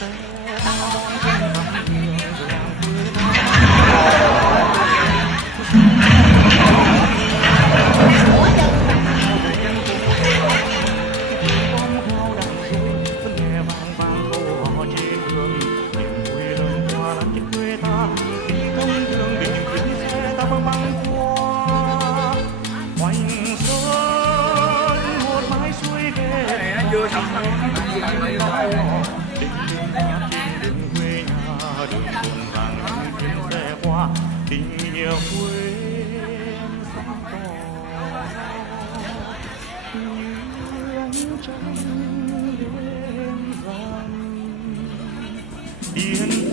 sẽ ta đón trên dặm đường làng quê ta. Chưa xong tình nghĩa quê sóng to như ánh trăng đêm vàng yên